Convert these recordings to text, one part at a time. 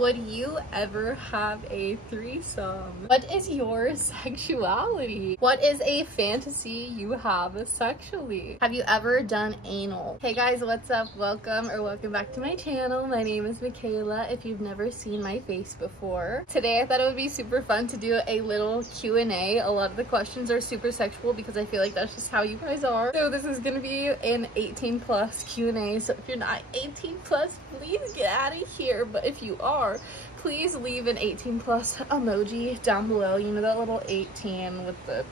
Would you ever have a threesome? What is your sexuality? What is a fantasy you have sexually? Have you ever done anal? Hey guys, what's up? Welcome back to my channel. My name is Michaela, if you've never seen my face before. Today I thought it would be super fun to do a little Q&A. A lot of the questions are super sexual because I feel like that's just how you guys are. So this is gonna be an 18+ Q&A. So if you're not 18+, please get out of here. But if you are, please leave an 18+ emoji down below. You know that little 18 with the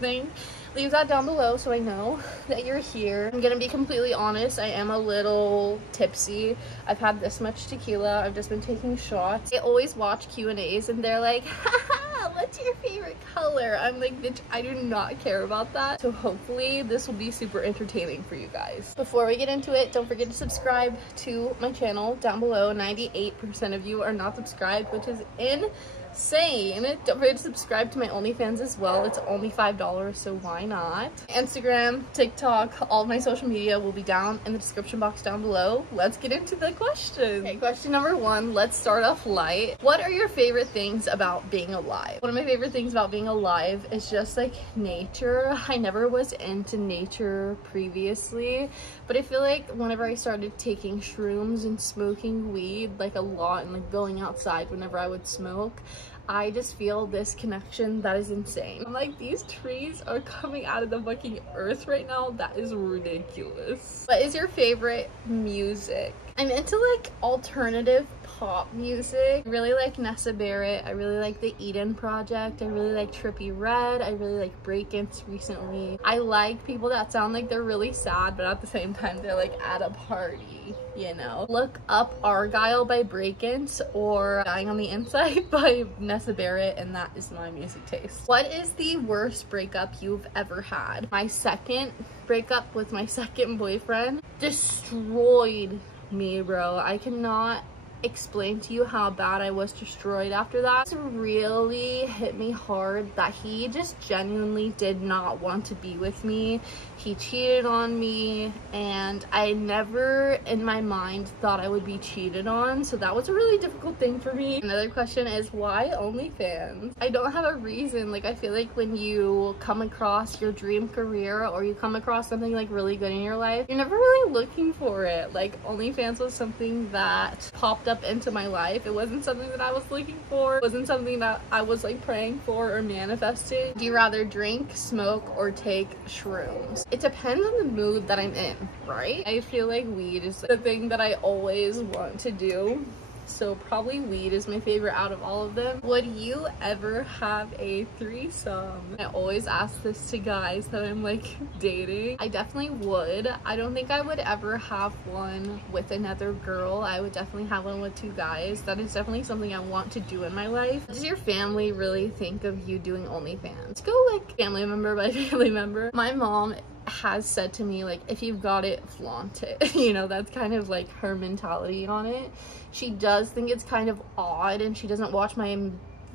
thing? Leave that down below so I know that you're here. I'm gonna be completely honest, I am a little tipsy. I've had this much tequila. I've just been taking shots. I always watch Q&As and they're like, haha, what's your favorite color? I'm like, bitch, I do not care about that. So hopefully this will be super entertaining for you guys. Before we get into it, don't forget to subscribe to my channel down below. 98% of you are not subscribed, which is insane. Don't forget to subscribe to my OnlyFans as well. It's only $5, so why not? Instagram, TikTok, all of my social media will be down in the description box down below. Let's get into the questions. Okay, question number 1, let's start off light. What are your favorite things about being alive? One of my favorite things about being alive is just like nature. I never was into nature previously, but I feel like whenever I started taking shrooms and smoking weed like a lot and like going outside whenever I would smoke, I just feel this connection that is insane. I'm like, these trees are coming out of the fucking earth right now. That is ridiculous. What is your favorite music? I'm into like alternative pop music. I really like Nessa Barrett. I really like the Eden Project. I really like Trippie Redd. I really like Break-Ins recently. I like people that sound like they're really sad, but at the same time they're like at a party, you know? Look up Argyle by Break-Ins or Dying on the Inside by Nessa Barrett, and that is my music taste. What is the worst breakup you've ever had? My second breakup with my second boyfriend destroyed me, bro. I cannot explain to you how bad I was destroyed after that. It really hit me hard that he just genuinely did not want to be with me. He cheated on me, and I never in my mind thought I would be cheated on, so that was a really difficult thing for me. Another question is, why OnlyFans? I don't have a reason. Like, I feel like when you come across your dream career or you come across something like really good in your life, you're never really looking for it. Like, OnlyFans was something that popped up into my life. It wasn't something that I was looking for. It wasn't something that I was like praying for or manifesting. Do you rather drink, smoke, or take shrooms? It depends on the mood that I'm in, right? I feel like weed is the thing that I always want to do. So probably weed is my favorite out of all of them. Would you ever have a threesome? I always ask this to guys that I'm like dating. I definitely would. I don't think I would ever have one with another girl. I would definitely have one with 2 guys. That is definitely something I want to do in my life. Does your family really think of you doing OnlyFans? Go like family member by family member. My mom has said to me, like, if you've got it, flaunt it. You know, that's kind of like her mentality on it. She does think it's kind of odd, and she doesn't watch my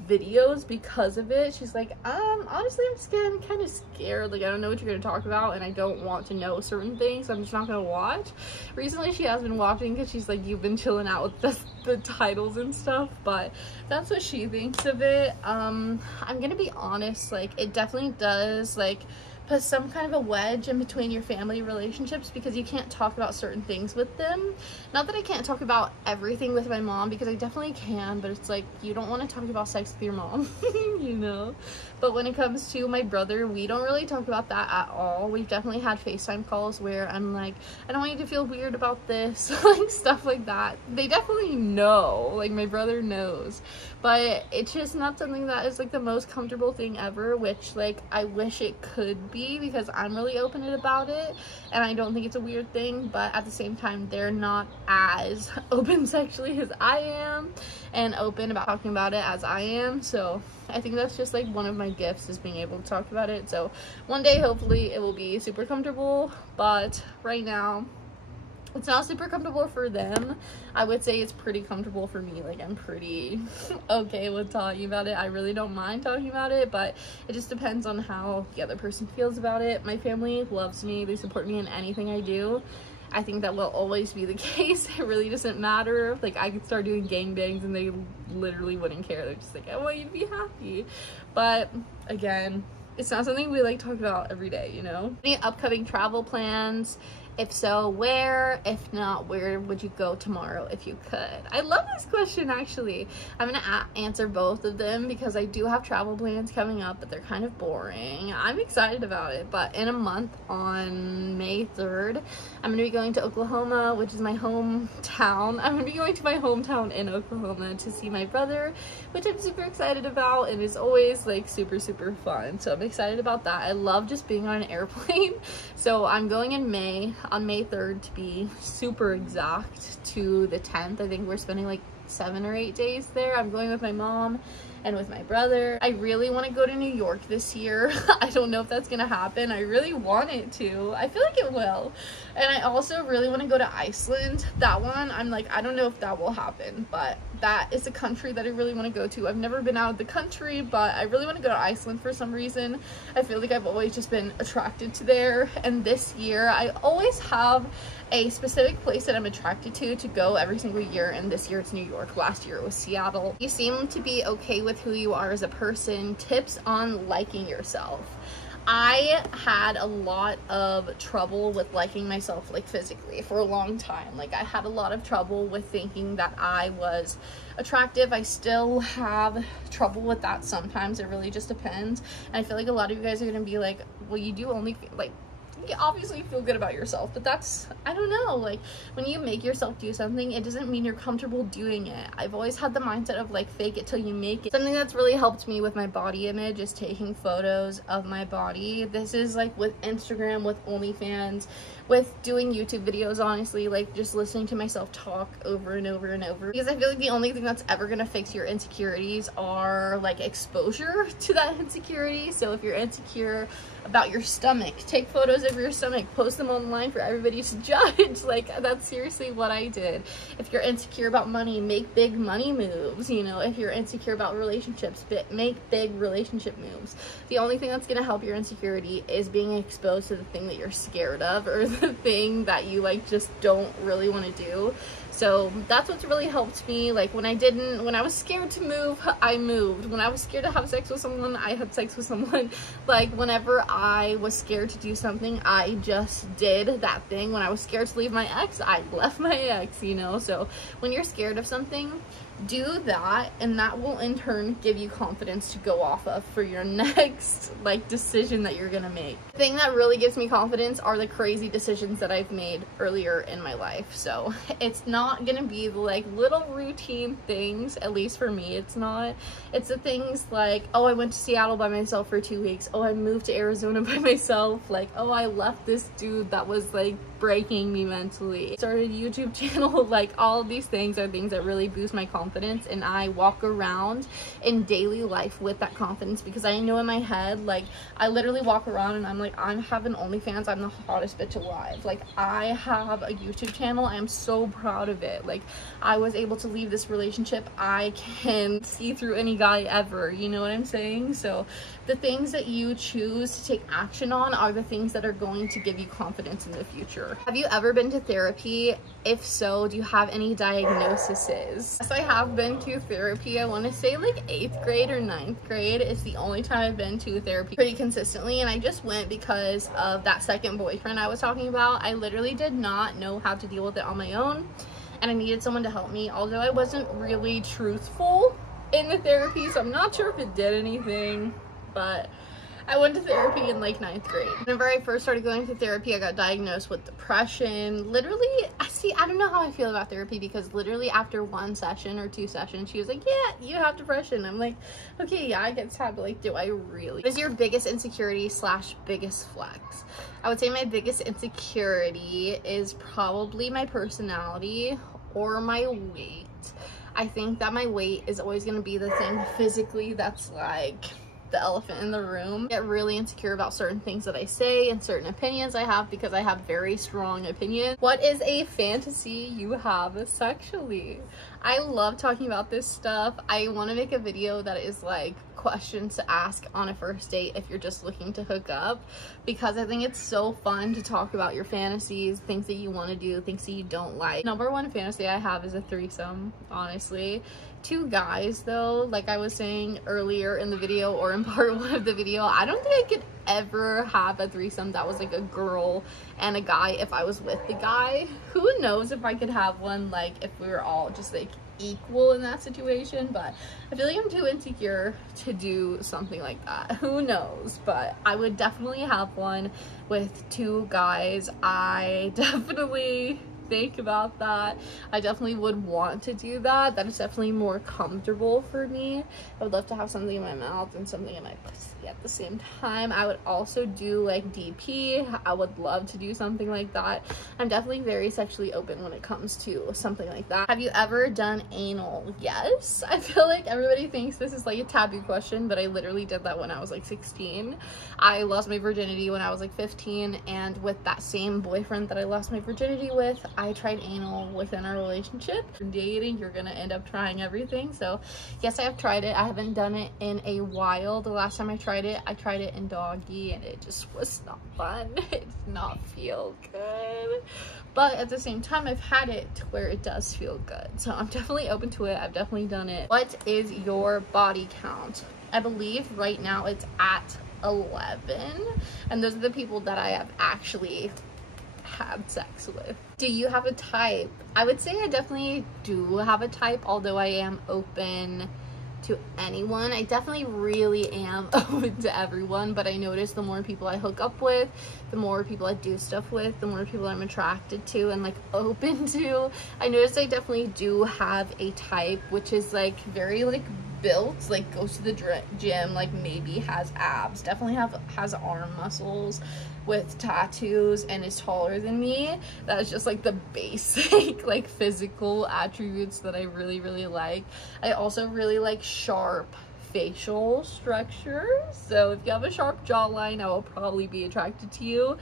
videos because of it. She's like, honestly, I'm just getting kind of scared. Like, I don't know what you're gonna talk about, and I don't want to know certain things, so I'm just not gonna watch. Recently, she has been watching because she's like, you've been chilling out with the titles and stuff, but that's what she thinks of it. I'm gonna be honest, like, it definitely does, like, put some kind of a wedge in between your family relationships because you can't talk about certain things with them. Not that I can't talk about everything with my mom, because I definitely can, but it's like, you don't want to talk about sex with your mom, you know? But when it comes to my brother, we don't really talk about that at all. We've definitely had FaceTime calls where I'm like, I don't want you to feel weird about this, like stuff like that. They definitely know, like my brother knows, but it's just not something that is like the most comfortable thing ever, which like I wish it could be, because I'm really open about it and I don't think it's a weird thing, but at the same time they're not as open sexually as I am and open about talking about it as I am. So I think that's just like one of my gifts, is being able to talk about it. So one day hopefully it will be super comfortable, but right now it's not super comfortable for them. I would say it's pretty comfortable for me. Like, I'm pretty okay with talking about it. I really don't mind talking about it, but it just depends on how the other person feels about it. My family loves me. They support me in anything I do. I think that will always be the case. It really doesn't matter. Like, I could start doing gangbangs and they literally wouldn't care. They're just like, I want you to be happy. But again, it's not something we like talk about every day, you know? Any upcoming travel plans? If so, where? If not, where would you go tomorrow if you could? I love this question, actually. I'm gonna answer both of them because I do have travel plans coming up, but they're kind of boring. I'm excited about it, but in a month on May 3rd, I'm gonna be going to Oklahoma, which is my hometown. I'm gonna be going to my hometown in Oklahoma to see my brother, which I'm super excited about, and it's always like super, super fun. So I'm excited about that. I love just being on an airplane. So I'm going in May, on May 3rd to be super exact, to the 10th. I think we're spending like 7 or 8 days there. I'm going with my mom and with my brother. I really want to go to New York this year. I don't know if that's gonna happen. I really want it to. I feel like it will. And I also really want to go to Iceland. That one, I'm like, I don't know if that will happen, but that is a country that I really want to go to. I've never been out of the country, but I really want to go to Iceland for some reason. I feel like I've always just been attracted to there. And this year, I always have a specific place that I'm attracted to go every single year, and this year it's New York. Last year it was Seattle. You seem to be okay with who you are as a person. Tips on liking yourself. I had a lot of trouble with liking myself, like physically, for a long time. Like, I had a lot of trouble with thinking that I was attractive. I still have trouble with that sometimes. It really just depends. And I feel like a lot of you guys are gonna be like, well, you do only like, you obviously feel good about yourself, but that's, I don't know, like, when you make yourself do something, it doesn't mean you're comfortable doing it. I've always had the mindset of like, fake it till you make it. Something that's really helped me with my body image is taking photos of my body. This is like with Instagram, with OnlyFans, with doing YouTube videos, honestly, like just listening to myself talk over and over and over, because I feel like the only thing that's ever gonna fix your insecurities are like exposure to that insecurity. So if you're insecure about your stomach, take photos of your stomach, post them online for everybody to judge. Like, that's seriously what I did. If you're insecure about money, make big money moves. You know, if you're insecure about relationships, make big relationship moves. The only thing that's gonna help your insecurity is being exposed to the thing that you're scared of, or the thing that you like just don't really want to do. So that's what's really helped me. Like, when I was scared to move, I moved. When I was scared to have sex with someone, I had sex with someone. Like, whenever I was scared to do something, I just did that thing. When I was scared to leave my ex, I left my ex, you know? So when you're scared of something, do that, and that will in turn give you confidence to go off of for your next like decision that you're gonna make. The thing that really gives me confidence are the crazy decisions that I've made earlier in my life. So it's not gonna be the like little routine things, at least for me it's not. It's the things like, oh, I went to Seattle by myself for 2 weeks, oh, I moved to Arizona by myself, like, oh, I left this dude that was like breaking me mentally, started a YouTube channel. Like, all of these things are things that really boost my confidence, and I walk around in daily life with that confidence, because I know in my head, like, I literally walk around and I'm like, I'm having OnlyFans, I'm the hottest bitch alive. Like, I have a YouTube channel, I am so proud of it. Like, I was able to leave this relationship, I can see through any guy ever, you know what I'm saying? So the things that you choose to take action on are the things that are going to give you confidence in the future. Have you ever been to therapy? If so, do you have any diagnoses? Yes, I have been to therapy. I want to say like 8th grade or 9th grade is the only time I've been to therapy pretty consistently, and I just went because of that second boyfriend I was talking about. I literally did not know how to deal with it on my own, and I needed someone to help me, although I wasn't really truthful in the therapy, so I'm not sure if it did anything, but I went to therapy in like 9th grade. Whenever I first started going to therapy, I got diagnosed with depression. Literally, I don't know how I feel about therapy, because literally after 1 session or 2 sessions, she was like, yeah, you have depression. I'm like, okay, yeah, I get sad, but like, do I really? What is your biggest insecurity / biggest flex? I would say my biggest insecurity is probably my personality or my weight. I think that my weight is always going to be the thing physically that's like the elephant in the room. I get really insecure about certain things that I say and certain opinions I have because I have very strong opinions. What is a fantasy you have sexually? I love talking about this stuff. I want to make a video that is like questions to ask on a first date if you're just looking to hook up, because I think it's so fun to talk about your fantasies, things that you want to do, things that you don't like. Number one fantasy I have is a threesome, honestly. 2 guys though, like I was saying earlier in the video or in part 1 of the video, I don't think I could ever have a threesome that was like a girl and a guy if I was with the guy. Who knows if I could have one like if we were all just like equal in that situation, but I feel like I'm too insecure to do something like that. Who knows? But I would definitely have one with 2 guys. I definitely think about that. I definitely would want to do that. That is definitely more comfortable for me. I would love to have something in my mouth and something in my pussy at the same time. I would also do like DP. I would love to do something like that. I'm definitely very sexually open when it comes to something like that. Have you ever done anal? Yes. I feel like everybody thinks this is like a taboo question, but I literally did that when I was like 16. I lost my virginity when I was like 15, and with that same boyfriend that I lost my virginity with, I tried anal within our relationship. In dating, you're gonna end up trying everything. So yes, I have tried it. I haven't done it in a while. The last time I tried it in doggy, and it just was not fun. It did not feel good. But at the same time, I've had it to where it does feel good. So I'm definitely open to it. I've definitely done it. What is your body count? I believe right now it's at 11. And those are the people that I have actually had sex with. Do you have a type? I would say I definitely do have a type, although I am open to anyone. I definitely really am open to everyone, but I notice the more people I hook up with, the more people I do stuff with, the more people I'm attracted to and like open to. I notice I definitely do have a type, which is like very like built, like goes to the gym, like maybe has abs, definitely has arm muscles, with tattoos, and is taller than me. That is just like the basic like physical attributes that I really like. I also really like sharp facial structure, so if you have a sharp jawline, I will probably be attracted to you.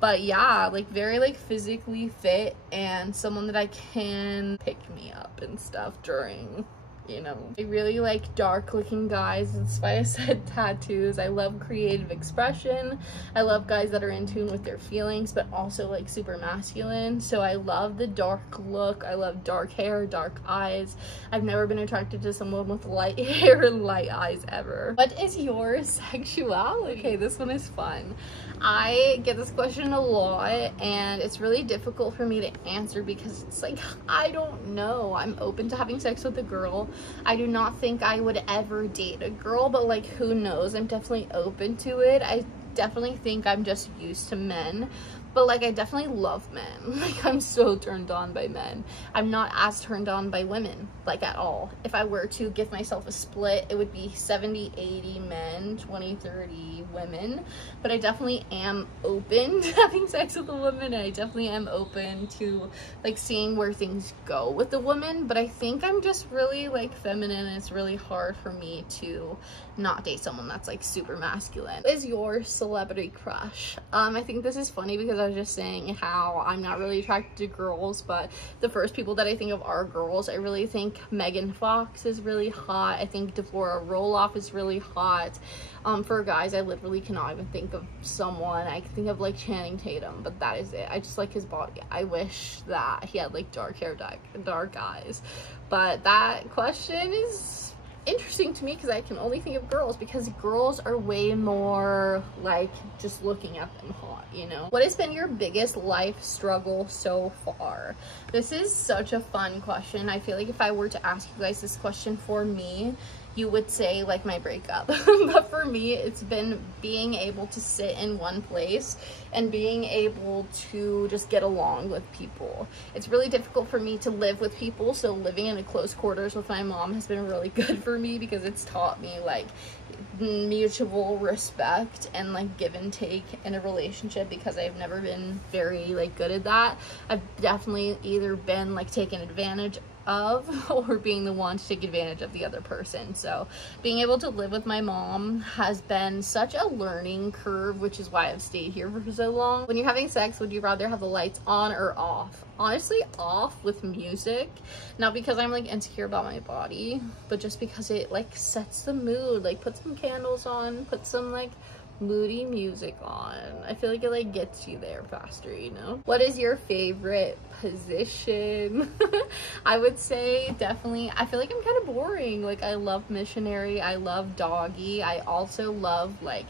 But yeah, like very like physically fit and someone that I can pick me up and stuff during, you know. I really like dark looking guys. That's why I said tattoos. I love creative expression. I love guys that are in tune with their feelings, but also like super masculine. So I love the dark look. I love dark hair, dark eyes. I've never been attracted to someone with light hair and light eyes ever. What is your sexuality? Okay, this one is fun. I get this question a lot, and it's really difficult for me to answer because it's like, I don't know. I'm open to having sex with a girl. I do not think I would ever date a girl, but like, who knows? I'm definitely open to it. I definitely think I'm just used to men, but like I definitely love men. Like I'm so turned on by men. I'm not as turned on by women, like at all. If I were to give myself a split, it would be 70-80 men, 20-30 women. But I definitely am open to having sex with a woman, and I definitely am open to like seeing where things go with the woman. But I think I'm just really like feminine, and it's really hard for me to not date someone that's like super masculine. What is your celebrity crush? I think this is funny because I was just saying how I'm not really attracted to girls, but the first people that I think of are girls. I really think Megan Fox is really hot. I think Devorah Roloff is really hot. For guys, I literally cannot even think of someone. I can think of like Channing Tatum, but that is it. I just like his body. I wish that he had like dark hair, dark eyes. But that question is interesting to me because I can only think of girls, because girls are way more like just looking at them hot, you know. What has been your biggest life struggle so far? This is such a fun question. I feel like if I were to ask you guys this question for me, you would say like my breakup. But for me, it's been being able to sit in one place and being able to just get along with people. It's really difficult for me to live with people, so living in a close quarters with my mom has been really good for me because it's taught me like mutual respect and like give and take in a relationship, because I've never been very like good at that. I've definitely either been like taken advantage of or being the one to take advantage of the other person. So being able to live with my mom has been such a learning curve, which is why I've stayed here for so long. When you're having sex, would you rather have the lights on or off? Honestly, off with music. Not because I'm like insecure about my body, but just because it like sets the mood. Like put some candles on, put some like moody music on. I feel like it like gets you there faster, you know? What is your favorite position? I would say definitely, I feel like I'm kind of boring. Like I love missionary, I love doggy, I also love like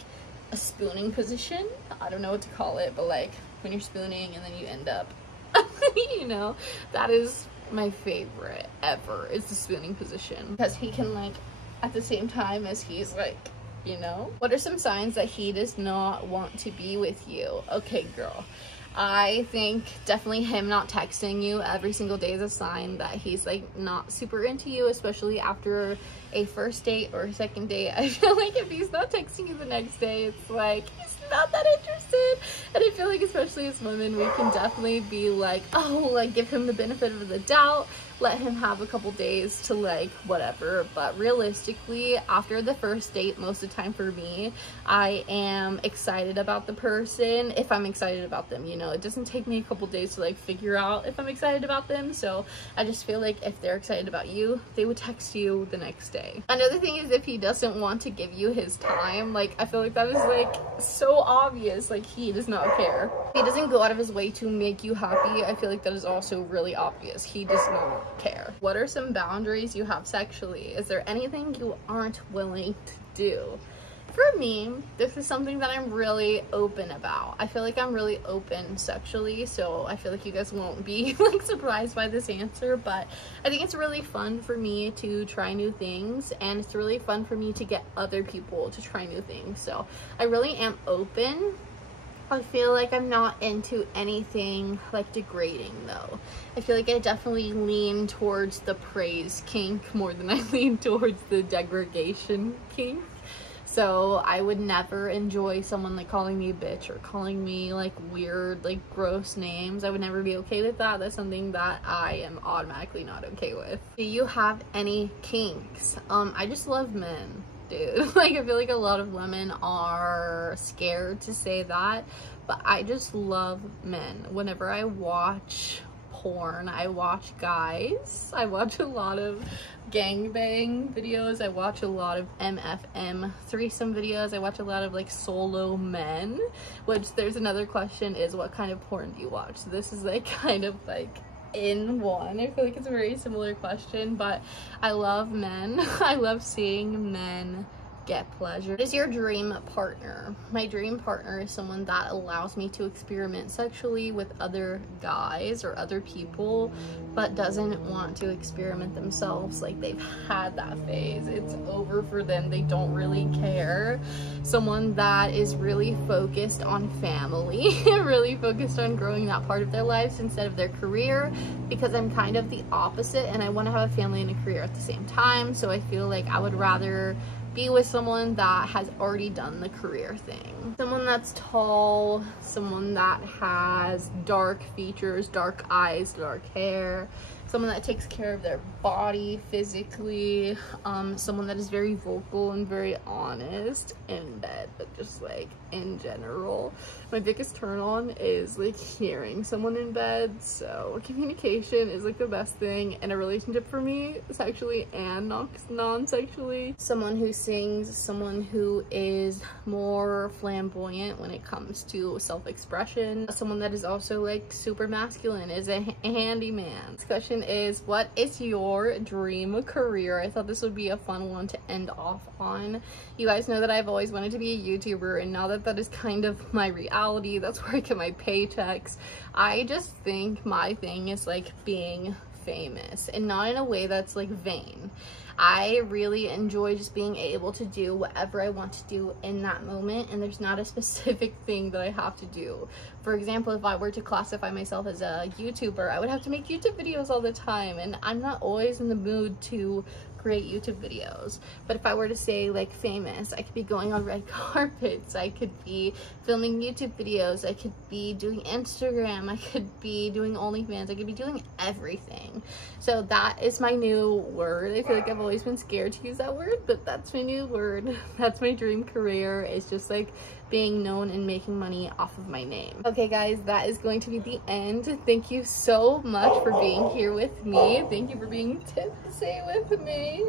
a spooning position. I don't know what to call it, but like when you're spooning and then you end up you know, that is my favorite ever, is the spooning position, because he can like at the same time as he's like, you know. What are some signs that he does not want to be with you? Okay, girl, I think definitely him not texting you every single day is a sign that he's like not super into you, especially after a first date or a second date. I feel like if he's not texting you the next day, it's like he's not that interested. And I feel like especially as women, we can definitely be like, oh, like give him the benefit of the doubt, let him have a couple days to like whatever. But realistically, after the first date, most of the time for me, I am excited about the person if I'm excited about them, you know. It doesn't take me a couple days to like figure out if I'm excited about them. So I just feel like if they're excited about you, they would text you the next day. Another thing is if he doesn't want to give you his time, like I feel like that is like so obvious. Like he does not care. He doesn't go out of his way to make you happy. I feel like that is also really obvious. He does not care. What are some boundaries you have sexually? Is there anything you aren't willing to do? For me, this is something that I'm really open about. I feel like I'm really open sexually, so I feel like you guys won't be like surprised by this answer, but I think it's really fun for me to try new things, and it's really fun for me to get other people to try new things. So I really am open. I feel like I'm not into anything like degrading though. I feel like I definitely lean towards the praise kink more than I lean towards the degradation kink. So I would never enjoy someone like calling me a bitch or calling me like weird, like gross names. I would never be okay with that. That's something that I am automatically not okay with. Do you have any kinks? I just love men, dude. Like I feel like a lot of women are scared to say that, but I just love men. Whenever I watch porn, I watch guys. I watch a lot of gangbang videos. I watch a lot of MFM threesome videos. I watch a lot of like solo men, which there's another question is what kind of porn do you watch? So this is like kind of like in one. I feel like it's a very similar question, but I love men. I love seeing men get pleasure. What is your dream partner? My dream partner is someone that allows me to experiment sexually with other guys or other people, but doesn't want to experiment themselves. Like they've had that phase. It's over for them. They don't really care. Someone that is really focused on family, really focused on growing that part of their lives instead of their career, because I'm kind of the opposite and I want to have a family and a career at the same time. So I feel like I would rather be with someone that has already done the career thing. Someone that's tall, someone that has dark features, dark eyes, dark hair, someone that takes care of their body physically, someone that is very vocal and very honest in bed, but just like in general. My biggest turn on is like hearing someone in bed, so communication is like the best thing in a relationship for me, sexually and non-sexually. Someone who sings, someone who is more flamboyant when it comes to self-expression, someone that is also like super masculine, is a handyman. This question is, what is your dream career? I thought this would be a fun one to end off on. You guys know that I've always wanted to be a YouTuber, and now that that is kind of my reality, that's where I get my paychecks. I just think my thing is like being famous, and not in a way that's like vain. I really enjoy just being able to do whatever I want to do in that moment, and there's not a specific thing that I have to do. For example, if I were to classify myself as a YouTuber, I would have to make YouTube videos all the time, and I'm not always in the mood to great YouTube videos. But if I were to say like famous, I could be going on red carpets, I could be filming YouTube videos, I could be doing Instagram, I could be doing OnlyFans, I could be doing everything. So that is my new word. I feel like I've always been scared to use that word, but that's my new word. That's my dream career. It's just like being known and making money off of my name. Okay guys, that is going to be the end. Thank you so much for being here with me. Thank you for being tipsy with me.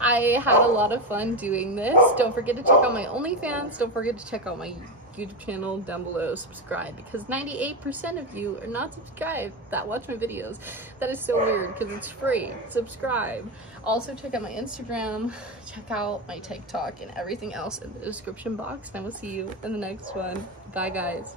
I had a lot of fun doing this. Don't forget to check out my OnlyFans. Don't forget to check out my YouTube channel down below. Subscribe, because 98% of you are not subscribed that watch my videos. That is so weird because it's free. Subscribe. Also check out my Instagram, check out my TikTok, and everything else in the description box, and I will see you in the next one. Bye guys.